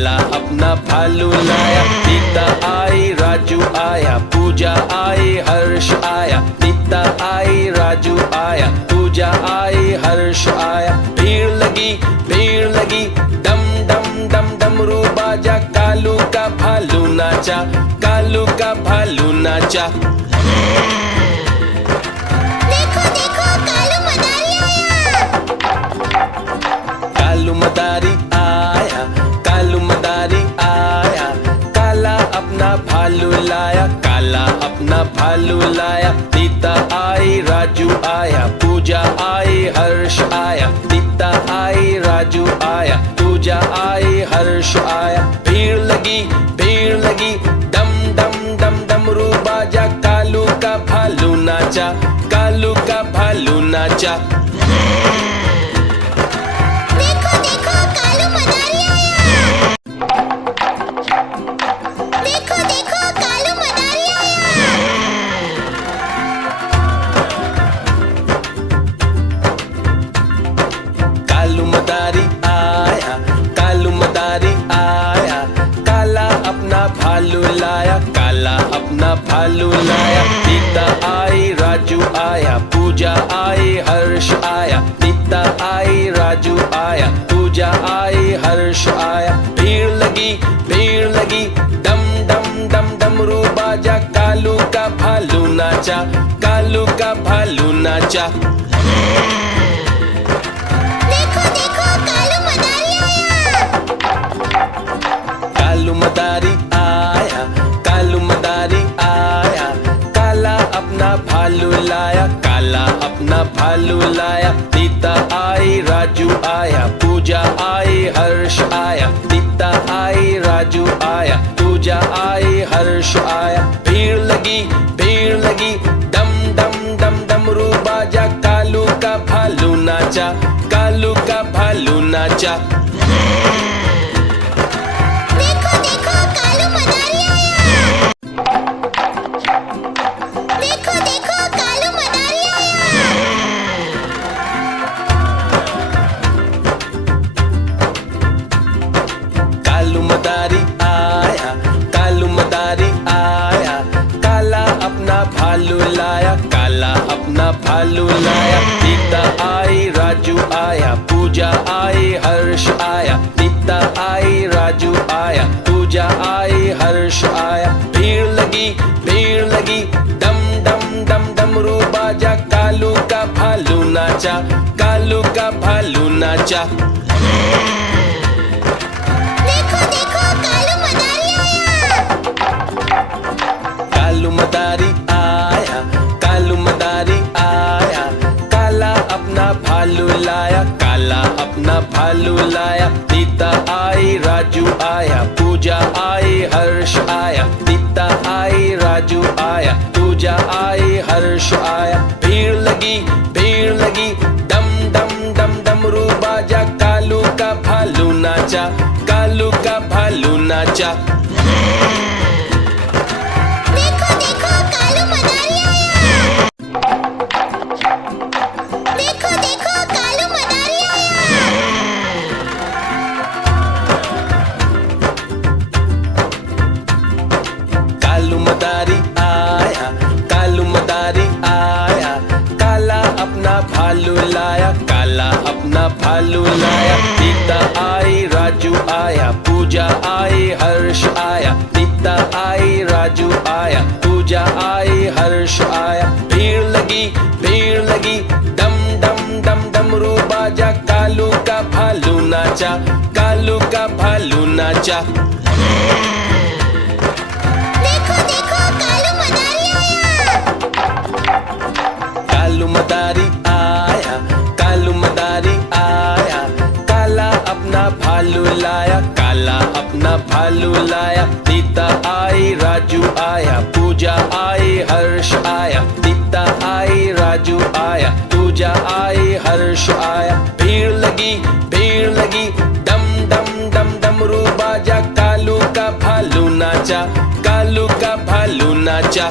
काला अपना भालू लाया। नीता आई राजू आया, पूजा आई हर्ष आया। नीता आई राजू आया, पूजा आई हर्ष आया। भीड़ लगी डम डम डम डमरू बाजा। कालू का भालू नाचा, कालू का भालू नाचा। देखो देखो कालू मदारी आया। कालू मदारी आया, कालू मदारी आया। काला अपना भालू लाया, काला अपना भालू लाया। नीता आई राजू आया, पूजा आई हर्ष आया। नीता आई राजू आया, पूजा आई हर्ष आया। भीड़ लगी डम डम डम डमरू बाजा। कालू का भालू नाचा, कालू का भालू नाचा। देखो देखो कालू मदारी आया। देखो देखो कालू मदारी आया। कालू मदारी आया, कालू मदारी आया। काला अपना भालू लाया, काला अपना भालू लाया। नीता आई राजू आया, पूजा आई हर्ष आया। नीता आई राजू आया, पूजा आई हर्ष आया। भीड़ लगी डम डम डम डमरू बाजा। कालू का भालू नाचा, कालू का भालू नाचा। देखो देखो कालू मदारी आया। कालू मदारी आया, कालू मदारी आया। काला अपना भालू लाया, काला अपना भालू लाया। नीता आई राजू आया, पूजा आई हर्ष आया। नीता आई राजू आया, पूजा आई हर्ष आया। भीड़ लगी डम डम डम डमरू बाजा। कालू का भालू नाचा, कालू का भालू नाचा। देखो देखो कालू मदारी आया। देखो देखो कालू मदारी आया। कालू मदारी आया, कालू मदारी आया। काला अपना भालू लाया, काला अपना भालू लाया। नीता आई राजू आया, पूजा आई हर्ष आया। नीता आई राजू आया, पूजा आई हर्ष आया। भीड़ लगी डम डम डम डमरू बाजा। कालू का भालू नाचा, कालू का भालू नाचा। देखो देखो कालू मदारी आया। कालू मदारी आया, कालू मदारी आया। काला अपना भालू लाया, काला अपना भालू लाया। नीता आई राजू आया, पूजा आई हर्ष आया। नीता आई राजू आया, पूजा आई हर्ष आया। भीड़ लगी डम डम डम डमरू बाजा। कालू का भालू नाचा, कालू का भालू नाचा। देखो देखो कालू मदारी आया। देखो देखो कालू मदारी आया। कालू मदारी आया, कालू मदारी आया। काला अपना भालू लाया, काला अपना भालू लाया। नीता आई राजू आया, पूजा आई हर्ष आया। नीता आई राजू आया, पूजा आई हर्ष आया। भीड़ लगी डम डम डम डमरू बाजा। कालू का भालू नाचा, कालू का भालू नाचा। देखो देखो कालू मदारी आया। कालू मदारी आया, कालू मदारी आया। काला अपना भालू लाया, काला अपना भालू लाया। नीता आई राजू आया, पूजा आई हर्ष आया। नीता आई राजू आया, पूजा आई हर्ष आया। भीड़ लगी डम डम डम डमरू बाजा। कालू का भालू नाचा, कालू का भालू नाचा।